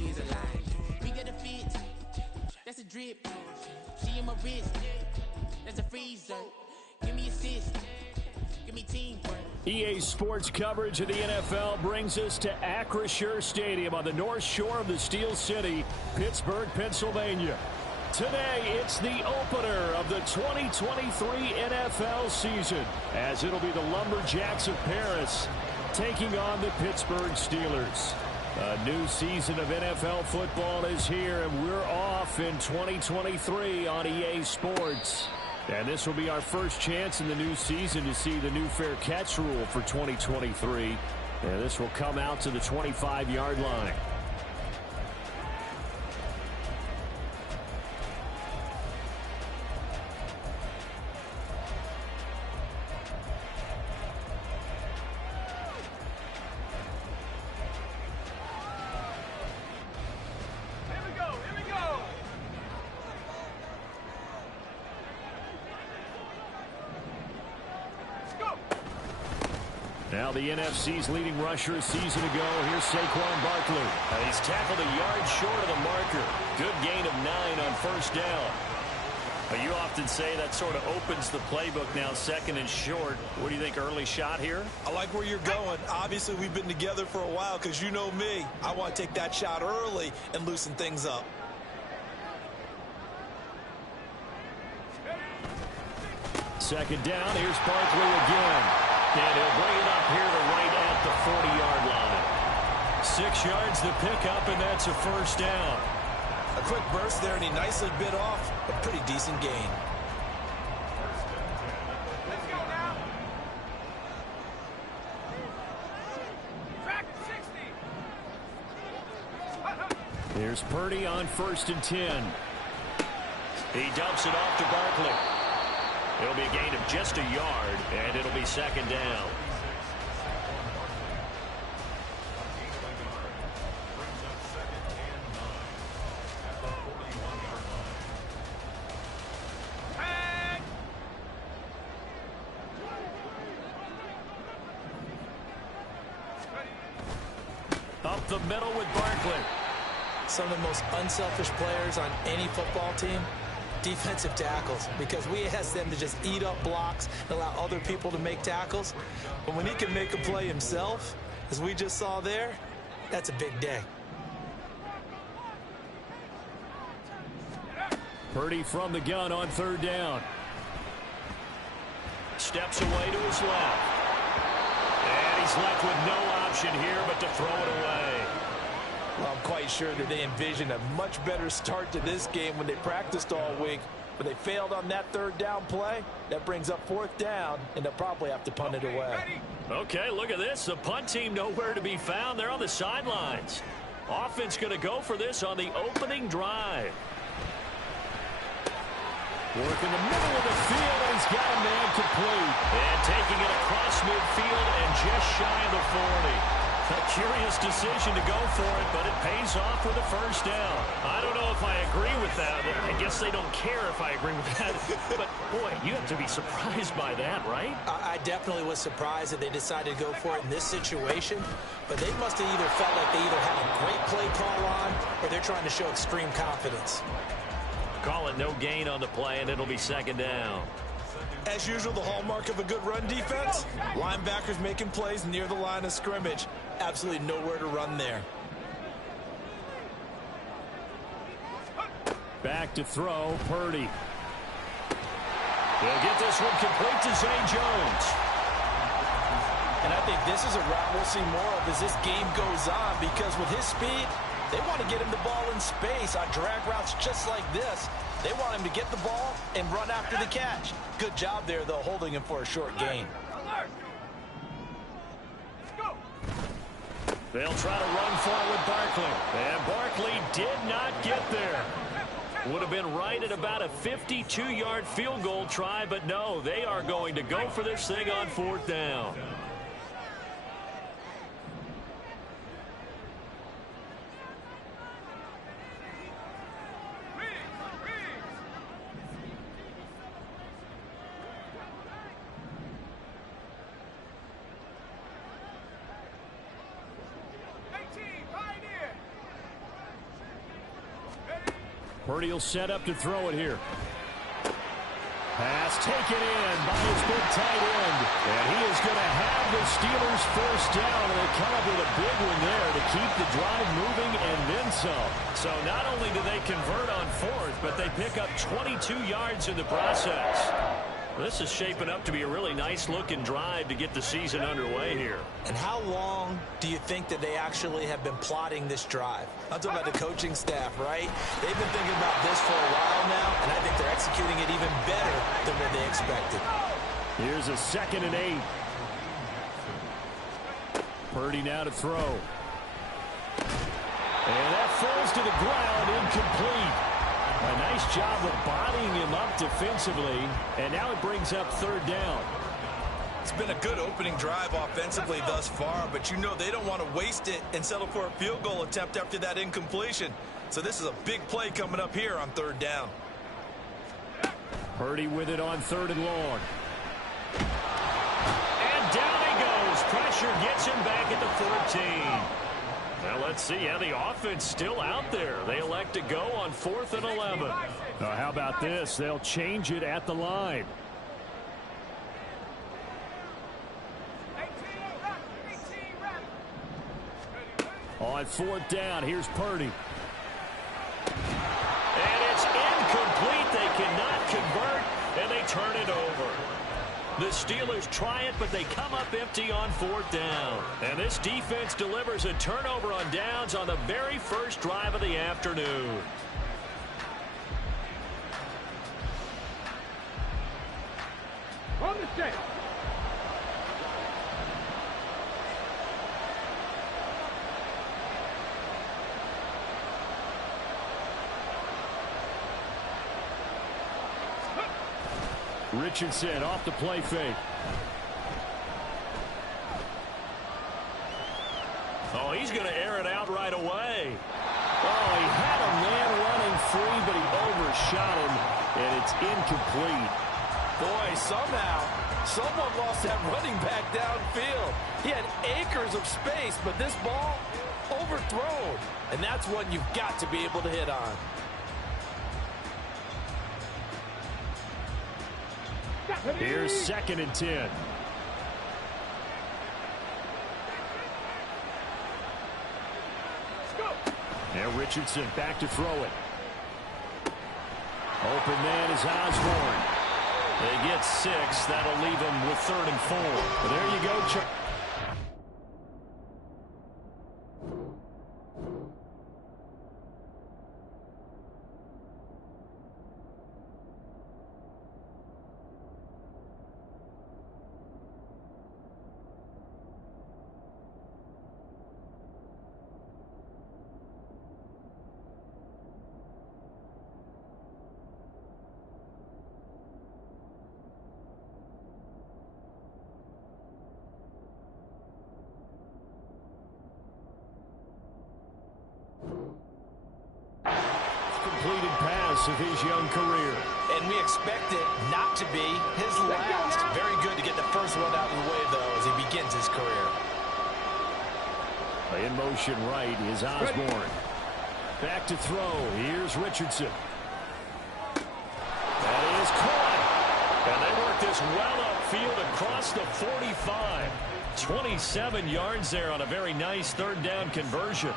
she is alive. We got a fit, that's a drip. She in my wrist, that's a freezer. Give me assist, give me teamwork. EA Sports coverage of the NFL brings us to Acrisure Stadium on the north shore of the Steel City, Pittsburgh, Pennsylvania. Today, it's the opener of the 2023 NFL season, as it'll be the Lumberjacks of Paris taking on the Pittsburgh Steelers. A new season of NFL football is here, and we're off in 2023 on EA Sports. And this will be our first chance in the new season to see the new fair catch rule for 2023. And this will come out to the 25-yard line. Now the NFC's leading rusher a season ago. Here's Saquon Barkley. He's tackled a yard short of the marker. Good gain of 9 on first down. You often say that sort of opens the playbook now, second and short. What do you think, early shot here? I like where you're going. Obviously, we've been together for a while because you know me. I want to take that shot early and loosen things up. Second down. Here's Barkley again. And he'll bring it up here to right at the 40-yard line. 6 yards the pickup, and that's a first down. A quick burst there, and he nicely bit off a pretty decent gain. Let's go now. Track 60. Here's Purdy on 1st and 10. He dumps it off to Barkley. It'll be a gain of just a yard, and it'll be second down. Up the middle with Barkley. Some of the most unselfish players on any football team, defensive tackles, because we ask them to just eat up blocks and allow other people to make tackles. But when he can make a play himself, as we just saw there, that's a big day. Purdy from the gun on 3rd down. Steps away to his left. And he's left with no option here but to throw it away. Well, I'm quite sure that they envisioned a much better start to this game when they practiced all week, but they failed on that 3rd down play. That brings up 4th down, and they'll probably have to punt it away. Okay, look at this. The punt team nowhere to be found. They're on the sidelines. Offense going to go for this on the opening drive. Work in the middle of the field, and he's got a man complete. And taking it across midfield and just shy of the 40. A curious decision to go for it, but it pays off with a first down. I don't know if I agree with that. I guess they don't care if I agree with that. But, boy, you have to be surprised by that, right? I definitely was surprised that they decided to go for it in this situation. But they must have either felt like they either had a great play call on or they're trying to show extreme confidence. Call it no gain on the play, and it'll be second down. As usual, the hallmark of a good run defense, linebackers making plays near the line of scrimmage. Absolutely nowhere to run there. Back to throw, Purdy. They'll get this one complete to Zay Jones. And I think this is a route we'll see more of as this game goes on, because with his speed, they want to get him the ball in space on drag routes just like this. They want him to get the ball and run after the catch. Good job there, though, holding him for a short gain. They'll try to run for it with Barkley. And Barkley did not get there. Would have been right at about a 52-yard field goal try, but no, they are going to go for this thing on 4th down. Purdy will set up to throw it here. Pass taken in by his big tight end. And he is going to have the Steelers first down. And they come up with a big one there to keep the drive moving and then some. So not only do they convert on fourth, but they pick up 22 yards in the process. This is shaping up to be a really nice-looking drive to get the season underway here. And how long do you think that they actually have been plotting this drive? I'm talking about the coaching staff, right? They've been thinking about this for a while now, and I think they're executing it even better than what they expected. Here's a 2nd and 8. Purdy now to throw. And that falls to the ground, incomplete. A nice job of bodying him up defensively, and now it brings up 3rd down. It's been a good opening drive offensively thus far, but you know they don't want to waste it and settle for a field goal attempt after that incompletion. So this is a big play coming up here on 3rd down. Purdy with it on 3rd and long. And down he goes. Pressure gets him back at the 14. Well, let's see how the offense still out there. They elect to go on 4th and 11. How about this? They'll change it at the line. On 4th down, here's Purdy. And it's incomplete. They cannot convert, and they turn it over. The Steelers try it, but they come up empty on 4th down. And this defense delivers a turnover on downs on the very first drive of the afternoon. On the set. Richardson off the play fake. Oh, he's going to air it out right away. Oh, he had a man running free, but he overshot him, and it's incomplete. Boy, somehow, someone lost that running back downfield. He had acres of space, but this ball overthrown. And that's one you've got to be able to hit on. Here's 2nd and 10. Now Richardson back to throw it. Open man is Osborne. They get 6. That'll leave them with 3rd and 4. Well, there you go, Chuck. Completed pass of his young career. And we expect it not to be his last. Very good to get the first one out of the way, though, as he begins his career. In motion right is Osborne. Back to throw. Here's Richardson. That is caught. And they work this well upfield across the 45. 27 yards there on a very nice 3rd down conversion.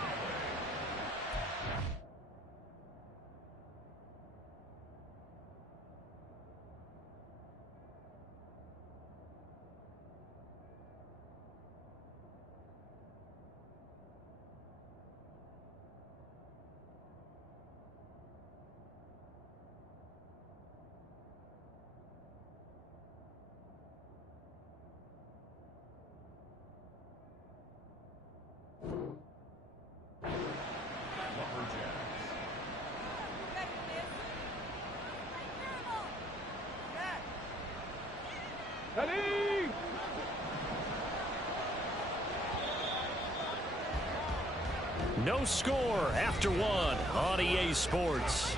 No score after 1 on EA Sports.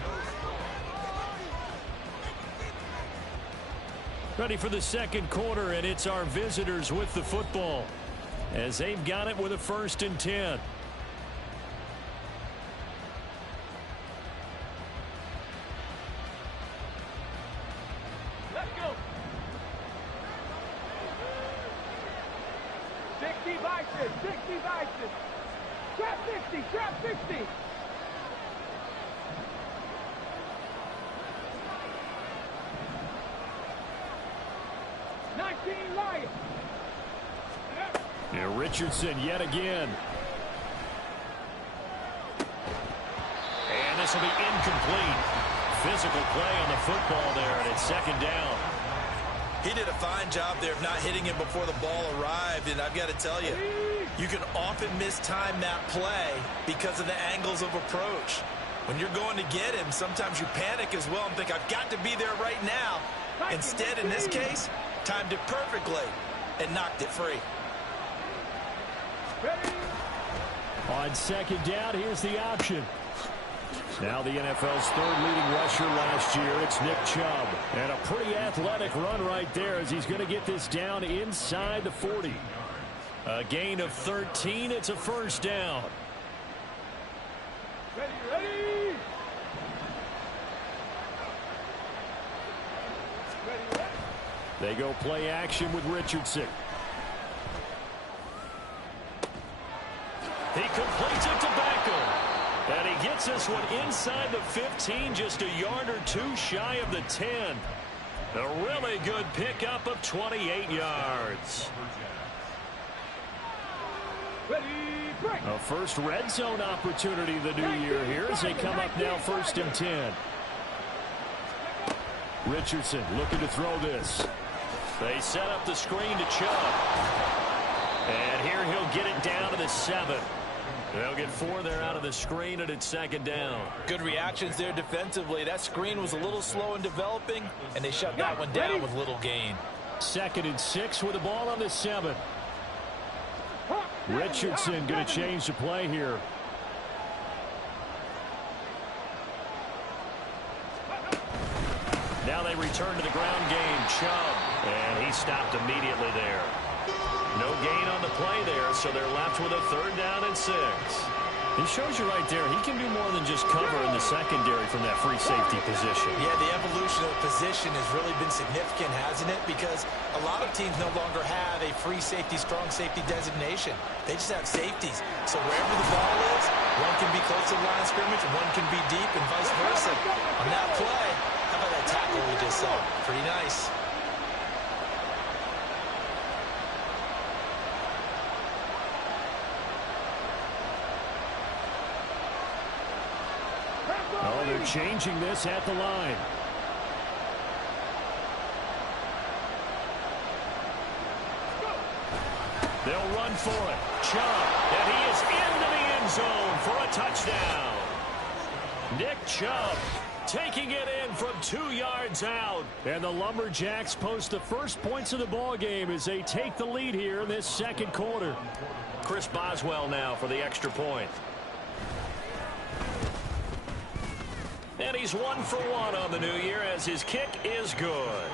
Ready for the 2nd quarter, and it's our visitors with the football as they've got it with a 1st and 10. devices, 6 devices. Trap 60, trap 60. Lions. And Richardson yet again. And this will be incomplete. Physical play on the football there, and it's second down. He did a fine job there of not hitting him before the ball arrived, and I've got to tell you, you can often mistime that play because of the angles of approach. When you're going to get him, sometimes you panic as well and think, I've got to be there right now. Instead, in this case, timed it perfectly and knocked it free. On second down, here's the option. Now the NFL's third leading rusher last year, it's Nick Chubb. And a pretty athletic run right there as he's going to get this down inside the 40. A gain of 13, it's a first down. Ready. They go play action with Richardson. He completes it to Beckham. And he gets this one inside the 15, just a yard or two shy of the 10. A really good pickup of 28 yards. A first red zone opportunity the new year here as they come up now 1st and 10. Richardson looking to throw this. They set up the screen to Chubb. And here he'll get it down to the 7. They'll get 4 there out of the screen, and it's second down. Good reactions there defensively. That screen was a little slow in developing, and they shut that one down with little gain. 2nd and 6 with the ball on the 7. Richardson going to change the play here. Now they return to the ground game. Chubb, and he stopped immediately there. No gain on the play there, so they're left with a 3rd down and 6. He shows you right there, he can do more than just cover in the secondary from that free safety position. Yeah, the evolution of the position has really been significant, hasn't it? Because a lot of teams no longer have a free safety, strong safety designation. They just have safeties. So wherever the ball is, one can be close to the line of scrimmage, and one can be deep, and vice versa. On that play, how about that tackle we just saw? Pretty nice. Oh, they're changing this at the line. They'll run for it. Chubb, and he is into the end zone for a touchdown. Nick Chubb taking it in from 2 yards out. And the Lumberjacks post the first points of the ball game as they take the lead here in this second quarter. Chris Boswell now for the extra point. And he's 1 for 1 on the new year as his kick is good.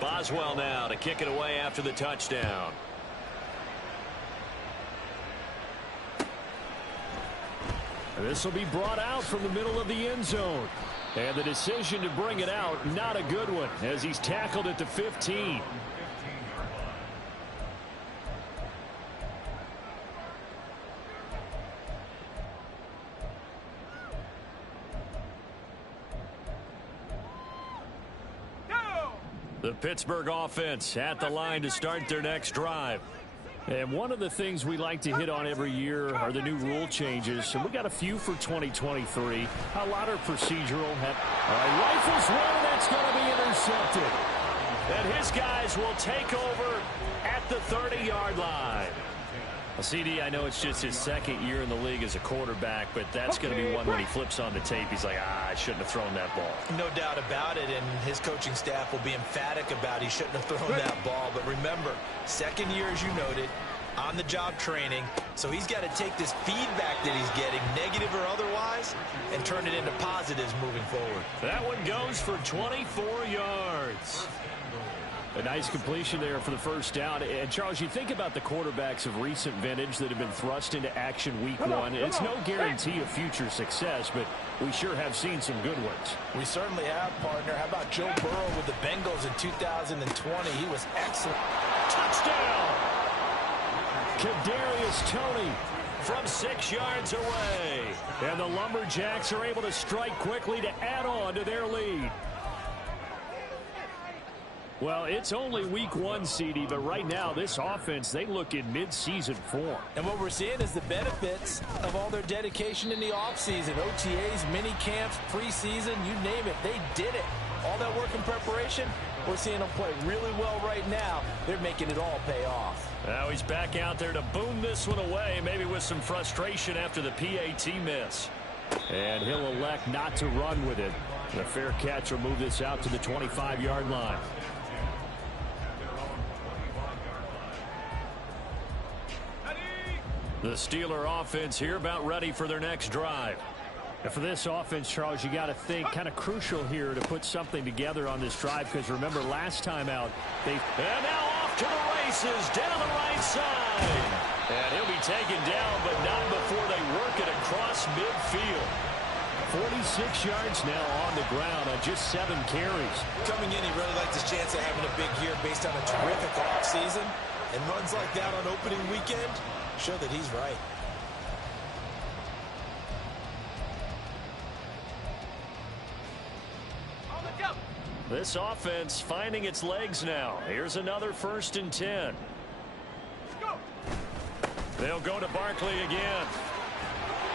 Boswell now to kick it away after the touchdown. This will be brought out from the middle of the end zone. And the decision to bring it out, not a good one, as he's tackled at the 15. The Pittsburgh offense at the line to start their next drive. And one of the things we like to hit on every year are the new rule changes. And we got a few for 2023. A lot are procedural. Rifles one, and that's going to be intercepted. And his guys will take over at the 30-yard line. Well, CD, I know it's just his 2nd year in the league as a quarterback, but that's going to be one when he flips on the tape. He's like, I shouldn't have thrown that ball. No doubt about it, and his coaching staff will be emphatic about he shouldn't have thrown that ball. But remember, 2nd year, as you noted, on-the-job training, so he's got to take this feedback that he's getting, negative or otherwise, and turn it into positives moving forward. That one goes for 24 yards. A nice completion there for the first down. And, Charles, you think about the quarterbacks of recent vintage that have been thrust into action week one. It's no guarantee of future success, but we sure have seen some good ones. We certainly have, partner. How about Joe Burrow with the Bengals in 2020? He was excellent. Touchdown! Kadarius Toney from 6 yards away. And the Lumberjacks are able to strike quickly to add on to their lead. Well, it's only week one, CD, but right now this offense, they look in mid-season form. And what we're seeing is the benefits of all their dedication in the offseason. OTAs, mini camps, preseason, you name it, they did it. All that work in preparation, we're seeing them play really well right now. They're making it all pay off. Now he's back out there to boom this one away, maybe with some frustration after the PAT miss. And he'll elect not to run with it. And a fair catch will move this out to the 25-yard line. The Steeler offense here about ready for their next drive. And for this offense, Charles, you got to think kind of crucial here to put something together on this drive, because remember last time out, and now off to the races down the right side. And he'll be taken down, but not before they work it across midfield. 46 yards now on the ground on just 7 carries. Coming in, he really liked his chance of having a big year based on a terrific offseason. And runs like that on opening weekend show that he's right. This offense finding its legs now. Here's another 1st and 10. They'll go to Barkley again.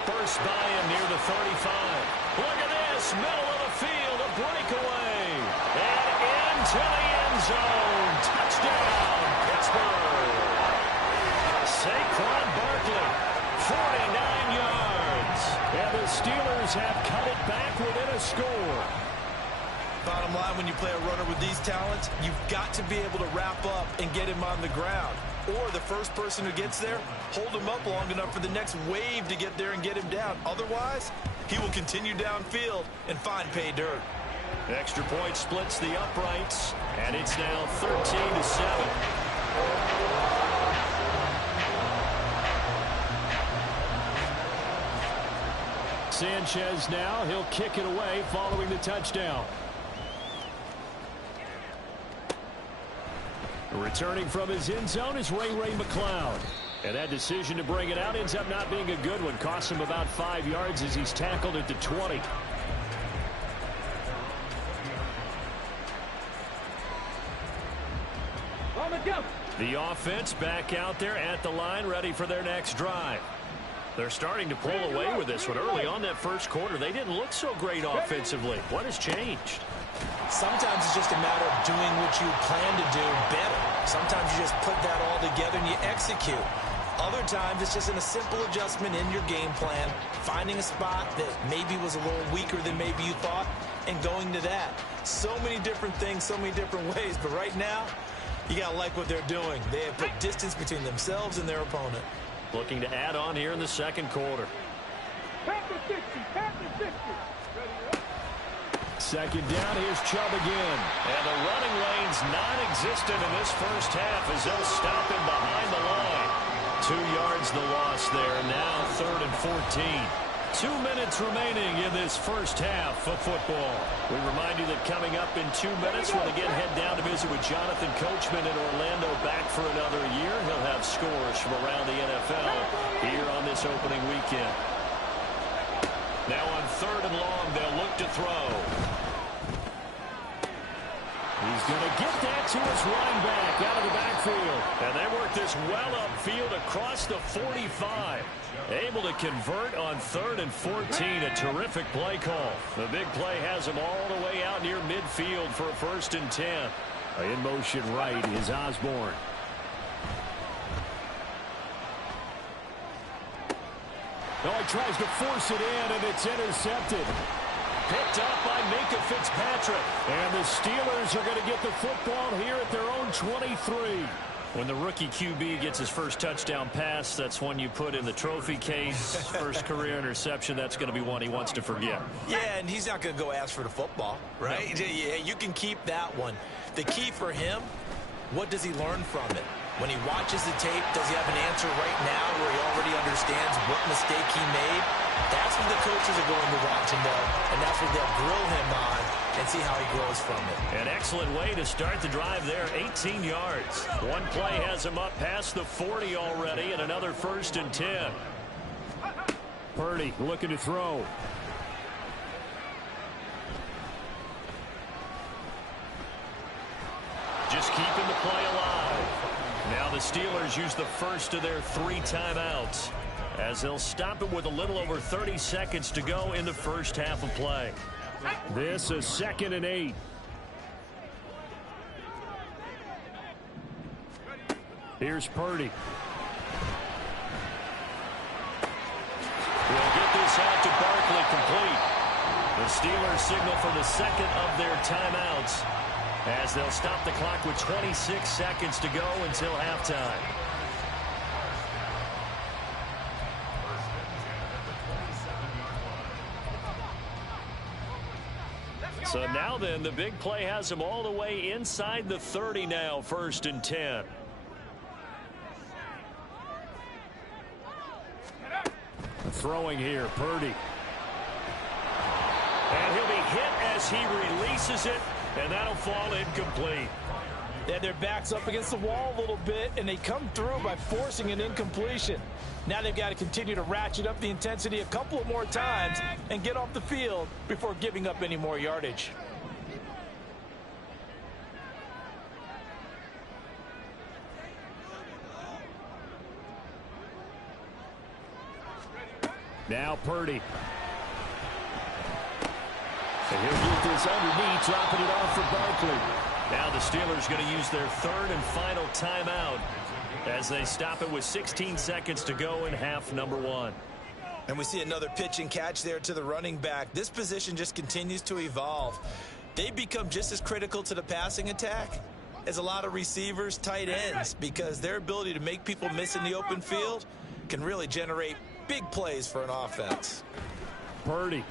First by him near the 35. Look at this, middle of the field, a breakaway. And into the end zone. Touchdown, Pittsburgh. Saquon Barkley, 49 yards. And the Steelers have cut it back within a score. Bottom line, when you play a runner with these talents, you've got to be able to wrap up and get him on the ground. Or the first person who gets there, hold him up long enough for the next wave to get there and get him down. Otherwise, he will continue downfield and find pay dirt. Extra point splits the uprights, and it's now 13-7. Sanchez now, he'll kick it away following the touchdown. Returning from his end zone is Ray McCloud. And that decision to bring it out ends up not being a good one. Costs him about 5 yards as he's tackled at the 20. The offense back out there at the line, ready for their next drive. They're starting to pull away with this one. Early on that first quarter, they didn't look so great offensively. What has changed? Sometimes it's just a matter of doing what you plan to do better. Sometimes you just put that all together and you execute. Other times it's just a simple adjustment in your game plan, finding a spot that maybe was a little weaker than maybe you thought, and going to that. So many different things, so many different ways, but right now, you got to like what they're doing. They have put distance between themselves and their opponent. Looking to add on here in the second quarter. Panther 60, Panther 60. Second down, here's Chubb again. And the running lane's non-existent in this first half as they'll stop him behind the line. 2 yards the loss there. Now 3rd and 14. 2 minutes remaining in this first half of football. We remind you that coming up in 2 minutes, we'll again head down to visit with Jonathan Coachman in Orlando, back for another year. He'll have scores from around the NFL here on this opening weekend. Now on 3rd and long, they'll look to throw. He's going to get that to his running back out of the backfield. And they work this well upfield across the 45. Able to convert on 3rd and 14. A terrific play call. The big play has him all the way out near midfield for a 1st and 10. In motion right is Osborne. Oh, he tries to force it in, and it's intercepted. Picked up by Minkah Fitzpatrick. And the Steelers are going to get the football here at their own 23. When the rookie QB gets his first touchdown pass, that's one you put in the trophy case. First career interception, that's going to be one he wants to forget. Yeah, and he's not going to go ask for the football, right? No. Yeah, you can keep that one. The key for him, what does he learn from it? When he watches the tape, does he have an answer right now where he already understands what mistake he made? That's what the coaches are going to want to know, and that's what they'll grill him on and see how he grows from it. An excellent way to start the drive there, 18 yards. One play has him up past the 40 already, and another 1st and 10. Purdy looking to throw. Just keeping the play alive. Now the Steelers use the first of their 3 timeouts, as they'll stop it with a little over 30 seconds to go in the first half of play. This is 2nd and 8. Here's Purdy. We'll get this out to Barkley complete. The Steelers signal for the second of their timeouts, as they'll stop the clock with 26 seconds to go until halftime. So now then, the big play has him all the way inside the 30 now, 1st and 10. Throwing here, Purdy. And he'll be hit as he releases it, and that'll fall incomplete. They had their backs up against the wall a little bit, and they come through by forcing an incompletion. Now they've got to continue to ratchet up the intensity a couple of more times and get off the field before giving up any more yardage. Now Purdy. And he'll get this underneath, dropping it off for Barkley. Now the Steelers going to use their 3rd and final timeout as they stop it with 16 seconds to go in half number 1. And we see another pitch and catch there to the running back. This position just continues to evolve. They become just as critical to the passing attack as a lot of receivers, tight ends, because their ability to make people miss in the open field can really generate big plays for an offense. Purdy.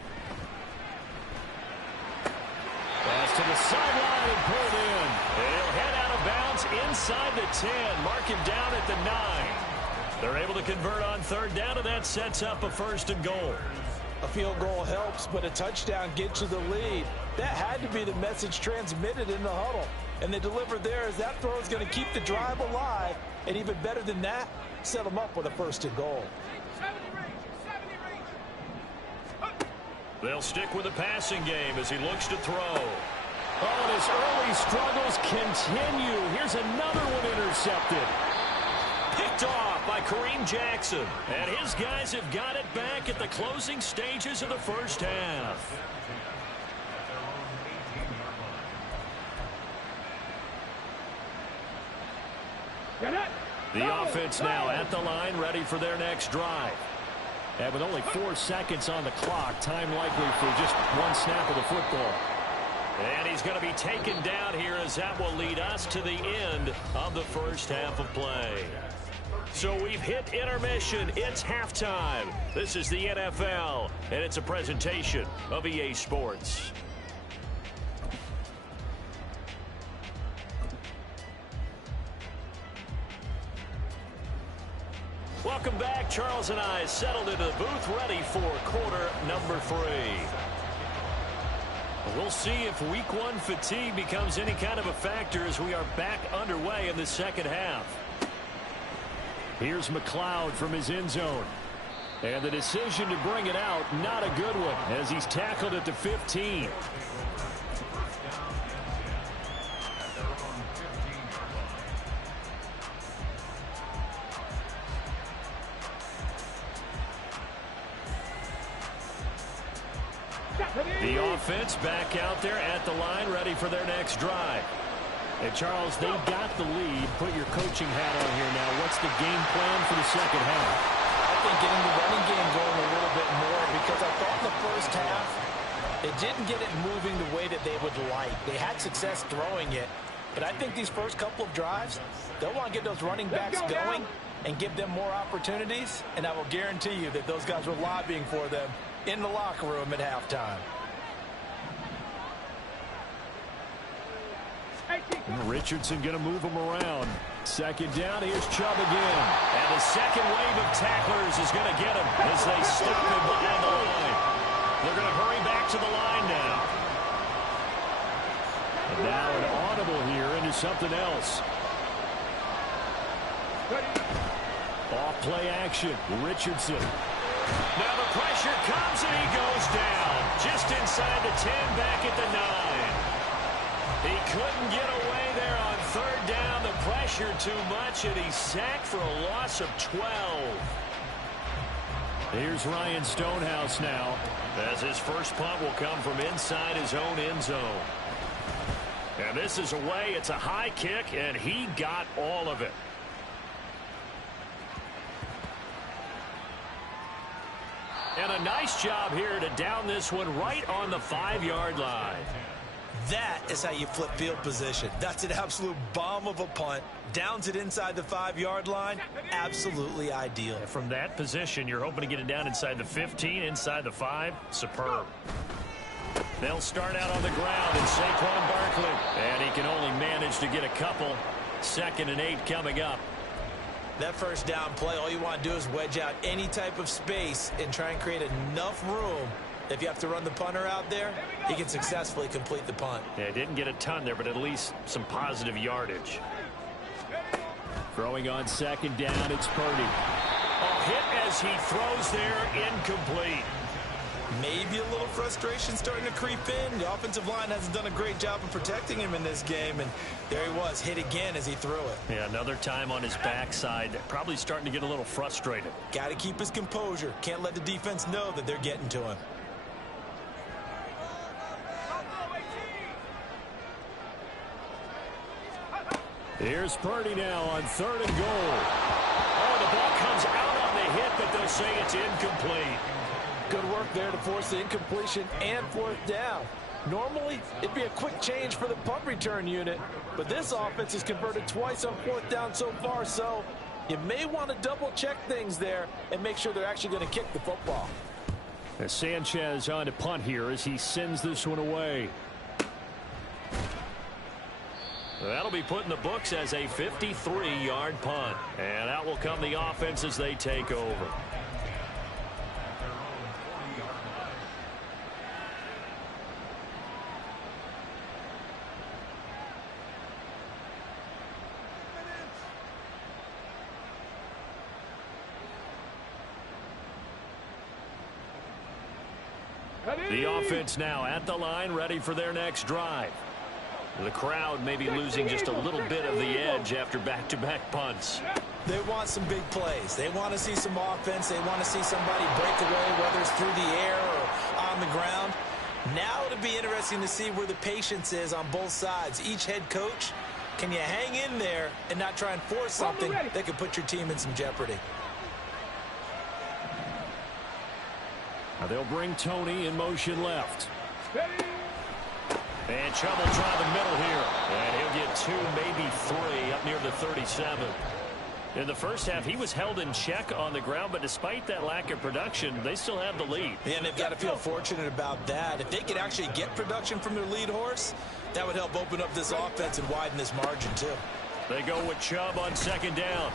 Pass to the sideline and pulled in. He'll head out of bounds inside the 10. Mark him down at the 9. They're able to convert on 3rd down, and that sets up a 1st and goal. A field goal helps, but a touchdown gets you the lead. That had to be the message transmitted in the huddle. And they delivered there as that throw is going to keep the drive alive. And even better than that, set them up with a 1st and goal. They'll stick with the passing game as he looks to throw. Oh, and his early struggles continue. Here's another one intercepted. Picked off by Kareem Jackson. And his guys have got it back at the closing stages of the first half. The offense now at the line, ready for their next drive. And with only 4 seconds on the clock, time likely for just one snap of the football. And he's going to be taken down here as that will lead us to the end of the first half of play. So we've hit intermission. It's halftime. This is the NFL, and it's a presentation of EA Sports. Welcome back. Charles and I settled into the booth, ready for quarter number 3. We'll see if week 1 fatigue becomes any kind of a factor as we are back underway in the second half. Here's McLeod from his end zone. And the decision to bring it out, not a good one, as he's tackled at the 15. The offense back out there at the line, ready for their next drive. And Charles, they've got the lead. Put your coaching hat on here now. What's the game plan for the second half? I think getting the running game going a little bit more, because I thought in the first half they didn't get it moving the way that they would like. They had success throwing it, But I think these first couple of drives, they'll want to get those running backs going and give them more opportunities. And I will guarantee you that those guys were lobbying for them in the locker room at halftime. Richardson going to move him around. Second down, here's Chubb again. And the second wave of tacklers is going to get him as they stop him behind the line. They're going to hurry back to the line now. And now an audible here into something else. Off play action, Richardson. Now the pressure comes and he goes down. Just inside the 10, back at the 9. He couldn't get away there on third down. The pressure too much, and he's sacked for a loss of 12. Here's Ryan Stonehouse now, as his first punt will come from inside his own end zone. And this is away. It's a high kick, and he got all of it. And a nice job here to down this one right on the 5-yard line. That is how you flip field position. That's an absolute bomb of a punt. Downs it inside the 5-yard line. Absolutely ideal. From that position, you're hoping to get it down inside the 15, inside the 5. Superb. They'll start out on the ground, and Saquon Barkley. And he can only manage to get a couple. 2nd and 8 coming up. That first down play, all you want to do is wedge out any type of space and try and create enough room. If you have to run the punter out there, he can successfully complete the punt. Yeah, didn't get a ton there, but at least some positive yardage. Throwing on second down, it's Purdy. A hit as he throws there, incomplete. Maybe a little frustration starting to creep in. The offensive line hasn't done a great job of protecting him in this game, and there he was, hit again as he threw it. Yeah, another time on his backside, probably starting to get a little frustrated. Got to keep his composure. Can't let the defense know that they're getting to him. Here's Purdy now on 3rd and goal. Oh, the ball comes out on the hit, but they'll say it's incomplete. Good work there to force the incompletion and 4th down. Normally, it'd be a quick change for the punt return unit, but this offense has converted twice on 4th down so far, so you may want to double-check things there and make sure they're actually going to kick the football. As Sanchez on to punt here as he sends this one away. That'll be put in the books as a 53-yard punt. And out will come the offense as they take over. The offense now at the line, ready for their next drive. The crowd may be losing just a little bit of the edge after back-to-back punts. They want some big plays. They want to see some offense. They want to see somebody break away, whether it's through the air or on the ground. Now it'll be interesting to see where the patience is on both sides. Each head coach, can you hang in there and not try and force something that could put your team in some jeopardy? Now they'll bring Tony in motion left. And Chubb will try the middle here. And he'll get 2, maybe 3 up near the 37. In the first half, he was held in check on the ground, but despite that lack of production, they still have the lead. And they've got to feel fortunate about that. If they could actually get production from their lead horse, that would help open up this offense and widen this margin, too. They go with Chubb on 2nd down.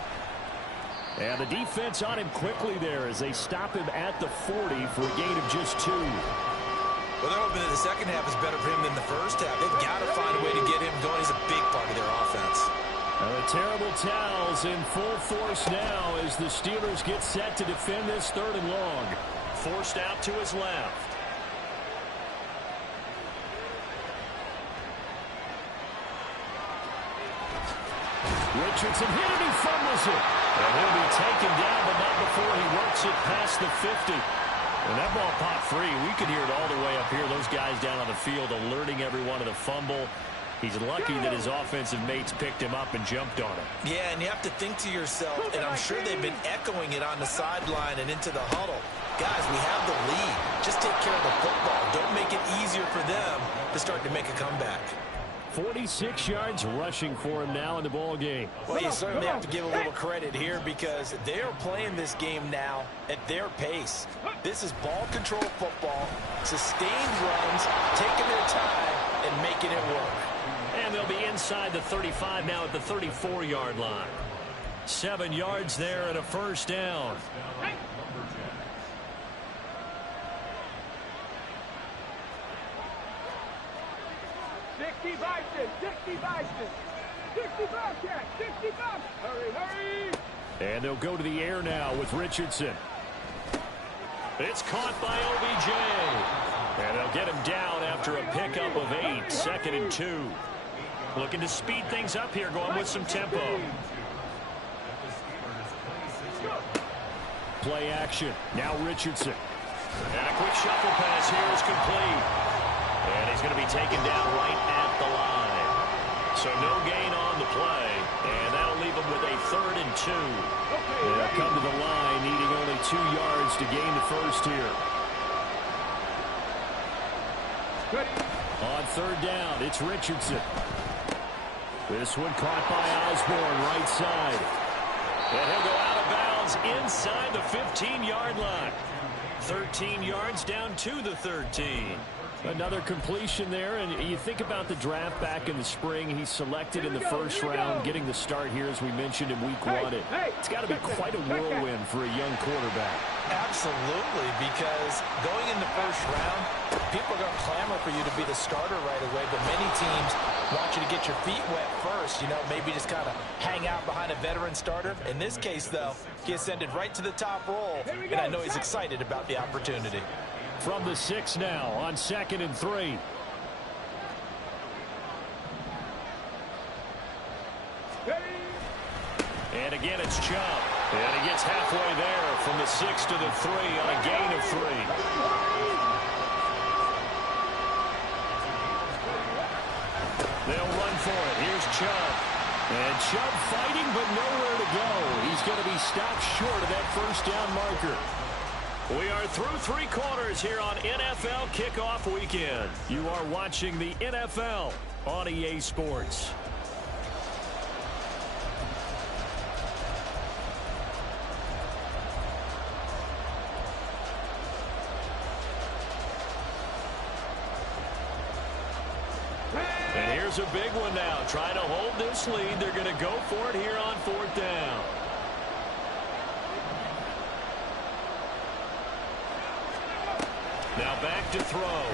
And the defense on him quickly there as they stop him at the 40 for a gain of just 2. Well, they're hoping that the second half is better for him than the first half. They've got to find a way to get him going. He's a big part of their offense. The terrible towels in full force now as the Steelers get set to defend this 3rd and long. Forced out to his left. Richardson hit and he fumbles it. And he'll be taken down, but not before he works it past the 50. And that ball popped free. We could hear it all the way up here. Those guys down on the field alerting everyone of the fumble. He's lucky that his offensive mates picked him up and jumped on him. Yeah, and you have to think to yourself, and I'm sure they've been echoing it on the sideline and into the huddle. Guys, we have the lead. Just take care of the football. Don't make it easier for them to start to make a comeback. 46 yards rushing for him now in the ball game. Well, you certainly have to give a little credit here because they're playing this game now at their pace. This is ball control football, sustained runs, taking their time and making it work. And they'll be inside the 35 now at the 34-yard line. 7 yards there and a first down. 60 Bison, 60 Bison, 60 Bobcat, 60 Bob. Hurry, hurry. And they'll go to the air now with Richardson. It's caught by OBJ. And they'll get him down after a pickup of 8, 2nd and 2. Looking to speed things up here, going with some tempo. Play action. Now Richardson. And a quick shuffle pass here is complete. And he's going to be taken down right at the line. So no gain on the play. And that'll leave him with a 3rd and 2. They'll come to the line needing only 2 yards to gain the first here. On 3rd down, it's Richardson. This one caught by Osborne, right side. And he'll go out of bounds inside the 15-yard line. 13 yards down to the 13. Another completion there, and you think about the draft back in the spring. He's selected in the first round, getting the start here, as we mentioned, in week 1. It's got to be quite a whirlwind for a young quarterback. Absolutely, because going in the first round, people are going to clamor for you to be the starter right away, but many teams want you to get your feet wet first, maybe just kind of hang out behind a veteran starter. In this case, though, he ascended right to the top roll, and I know he's excited about the opportunity. From the 6 now on 2nd and 3. And again, it's Chubb. And he gets halfway there from the 6 to the 3 on a gain of 3. They'll run for it. Here's Chubb. And Chubb fighting, but nowhere to go. He's going to be stopped short of that first down marker. We are through 3 quarters here on NFL Kickoff Weekend. You are watching the NFL on EA Sports. And here's a big one now. Trying to hold this lead. They're going to go for it here on 4th down. Now back to throw.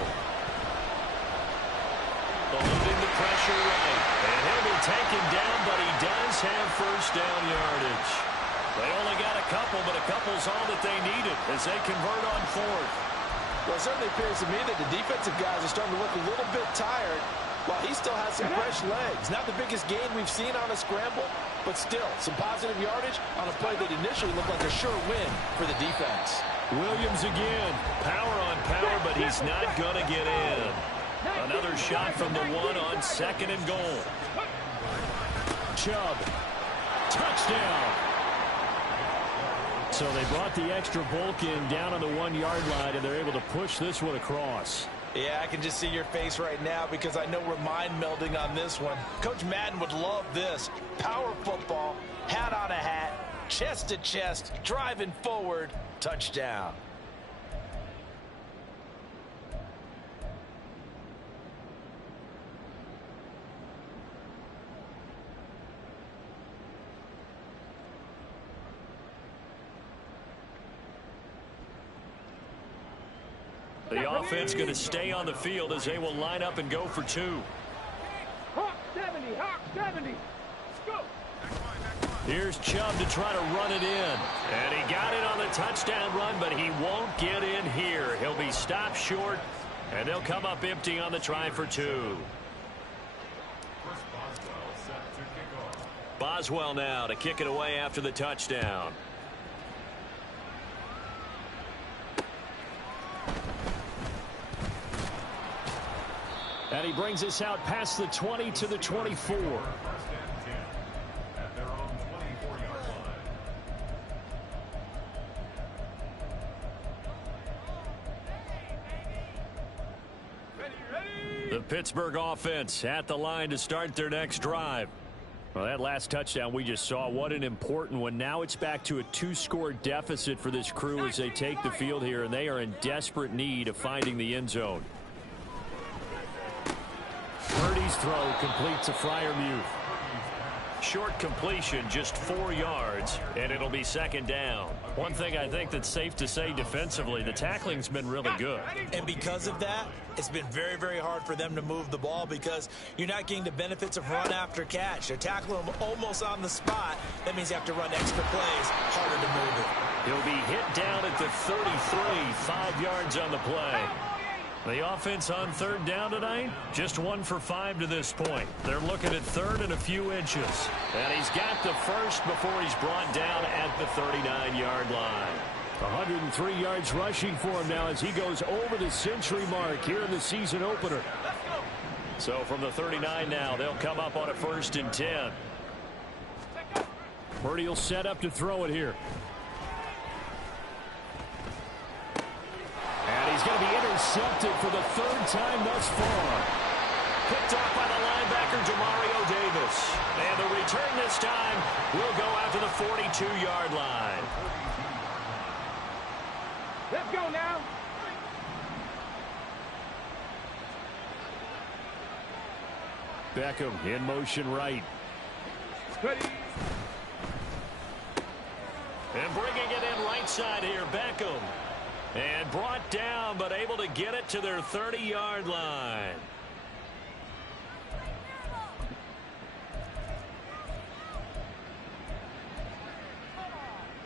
Eluding the pressure right. And he'll be taken down, but he does have first down yardage. They only got a couple, but a couple's all that they needed as they convert on 4th. Well, it certainly appears to me that the defensive guys are starting to look a little bit tired while he still has some fresh legs. Not the biggest gain we've seen on a scramble, but still some positive yardage on a play that initially looked like a sure win for the defense. Williams again. Power on power, but he's not going to get in. Another shot from the 1 on 2nd and goal. Chubb. Touchdown. So they brought the extra bulk in down on the 1-yard line, and they're able to push this one across. Yeah, I can just see your face right now because I know we're mind melding on this one. Coach Madden would love this. Power football, hat on a hat, chest to chest, driving forward, touchdown. The offense going to stay on the field as they will line up and go for 2. Hawk 70, Hawk 70. Go. Here's Chubb to try to run it in. And he got it on the touchdown run, but he won't get in here. He'll be stopped short, and they'll come up empty on the try for 2. Boswell now to kick it away after the touchdown. And he brings us out past the 20 to the 24. The Pittsburgh offense at the line to start their next drive. Well, that last touchdown we just saw, what an important one. Now it's back to a 2-score deficit for this crew as they take the field here, and they are in desperate need of finding the end zone. Purdy's throw completes a Freiermuth. Short completion, just 4 yards, and it'll be second down. One thing I think that's safe to say defensively, the tackling's been really good. And because of that, it's been very, very hard for them to move the ball because you're not getting the benefits of run after catch. They're tackling them almost on the spot. That means you have to run extra plays, harder to move it. He'll be hit down at the 33, 5 yards on the play. The offense on third down tonight, just 1 for 5 to this point. They're looking at third and a few inches. And he's got the first before he's brought down at the 39-yard line. 103 yards rushing for him now as he goes over the century mark here in the season opener. So from the 39 now, they'll come up on a 1st and 10. Purdy will set up to throw it here. And he's going to be intercepted for the 3rd time thus far. Picked off by the linebacker, Demario Davis. And the return this time will go out to the 42-yard line. Let's go now. Beckham in motion right. Ready. And bringing it in right side here, Beckham. And brought down, but able to get it to their 30-yard line.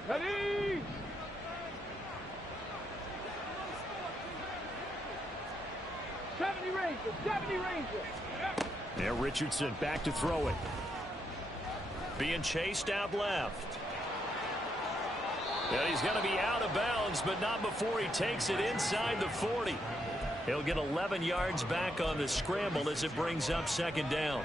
Ready. '70 Ranger. And Richardson back to throw it. Being chased out left. And he's going to be out of bounds, but not before he takes it inside the 40. He'll get 11 yards back on the scramble as it brings up second down.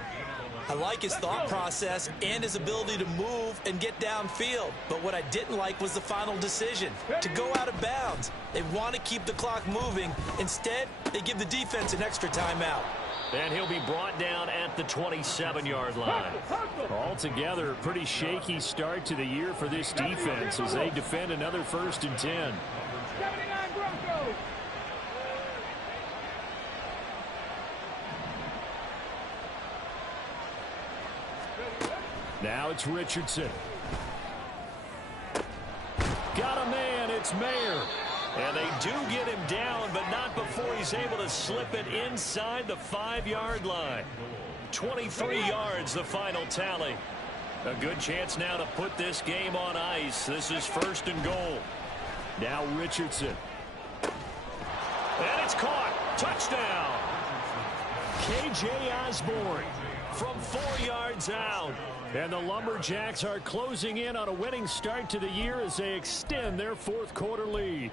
I like his thought process and his ability to move and get downfield. But what I didn't like was the final decision, to go out of bounds. They want to keep the clock moving. Instead, they give the defense an extra timeout. And he'll be brought down at the 27-yard line. Altogether, a pretty shaky start to the year for this defense as they defend another 1st and 10. 79 Broncos. Now it's Richardson. Got a man, it's Mayer. And they do get him down, but not before he's able to slip it inside the 5-yard line. 23 yards, the final tally. A good chance now to put this game on ice. This is 1st and goal. Now Richardson. And it's caught. Touchdown. K.J. Osborne From 4 yards out. And the Lumberjacks are closing in on a winning start to the year as they extend their 4th quarter lead.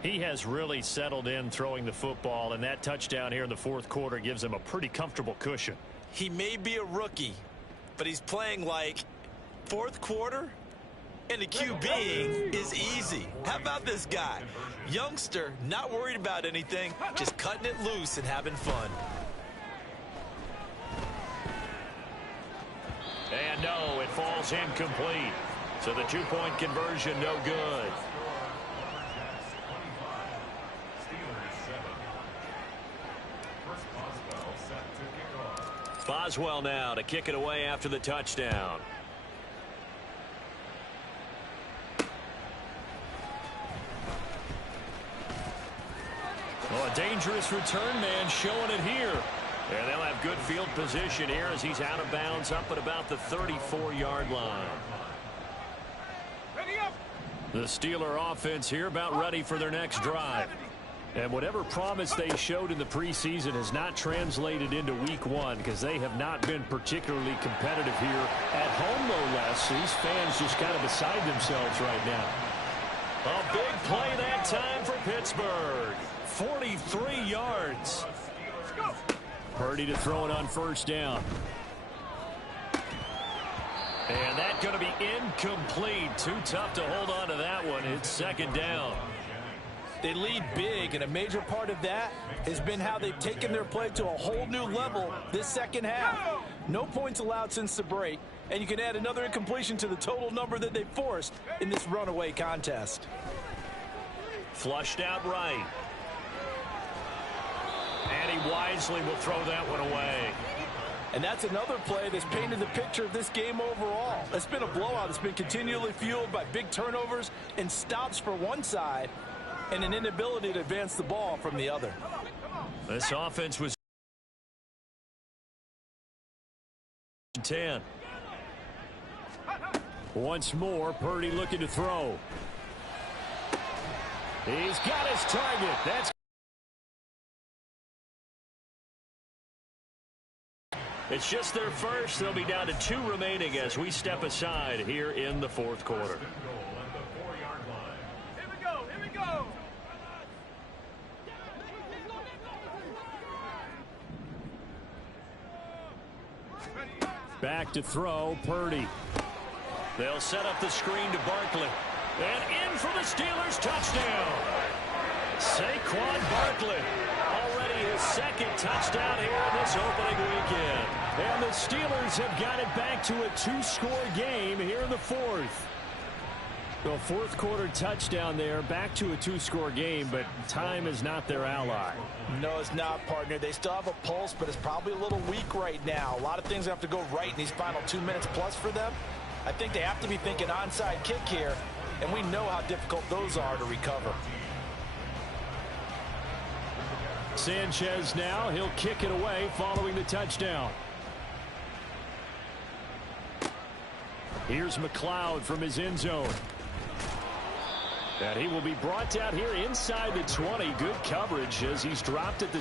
He has really settled in throwing the football, and that touchdown here in the 4th quarter gives him a pretty comfortable cushion. He may be a rookie, but he's playing like 4th quarter, and the QBing is easy. How about this guy? Youngster, not worried about anything, just cutting it loose and having fun. And no, it falls incomplete. So the 2-point conversion no good. Boswell now to kick it away after the touchdown. Well, a dangerous return man showing it here. And they'll have good field position here as he's out of bounds up at about the 34-yard line. Ready up. The Steeler offense here about ready for their next drive. And whatever promise they showed in the preseason has not translated into week 1 because they have not been particularly competitive here. At home, no less. These fans just kind of beside themselves right now. A big play that time for Pittsburgh. 43 yards. Purdy to throw it on 1st down. And that's going to be incomplete. Too tough to hold on to that one. It's 2nd down. They lead big, and a major part of that has been how they've taken their play to a whole new level this second half. No points allowed since the break, and you can add another incompletion to the total number that they forced in this runaway contest. Flushed out right. And he wisely will throw that one away. And that's another play that's painted the picture of this game overall. It's been a blowout. It's been continually fueled by big turnovers and stops for one side and an inability to advance the ball from the other. This offense was 10. Once more, Purdy looking to throw. He's got his target. That's It's just their first. They'll be down to 2 remaining as we step aside here in the fourth quarter. Here we go, here we go. back to throw, Purdy. They'll set up the screen to Barkley. And in for the Steelers touchdown. Saquon Barkley. Already his second touchdown here in this opening weekend. And the Steelers have got it back to a 2-score game here in the fourth. The fourth quarter touchdown there, back to a 2-score game, but time is not their ally. No, it's not, partner. They still have a pulse, but it's probably a little weak right now. A lot of things have to go right in these final 2 minutes plus for them. I think they have to be thinking onside kick here, and we know how difficult those are to recover. Sanchez now, he'll kick it away following the touchdown. Here's McLeod from his end zone. And he will be brought down here inside the 20. Good coverage as he's dropped at the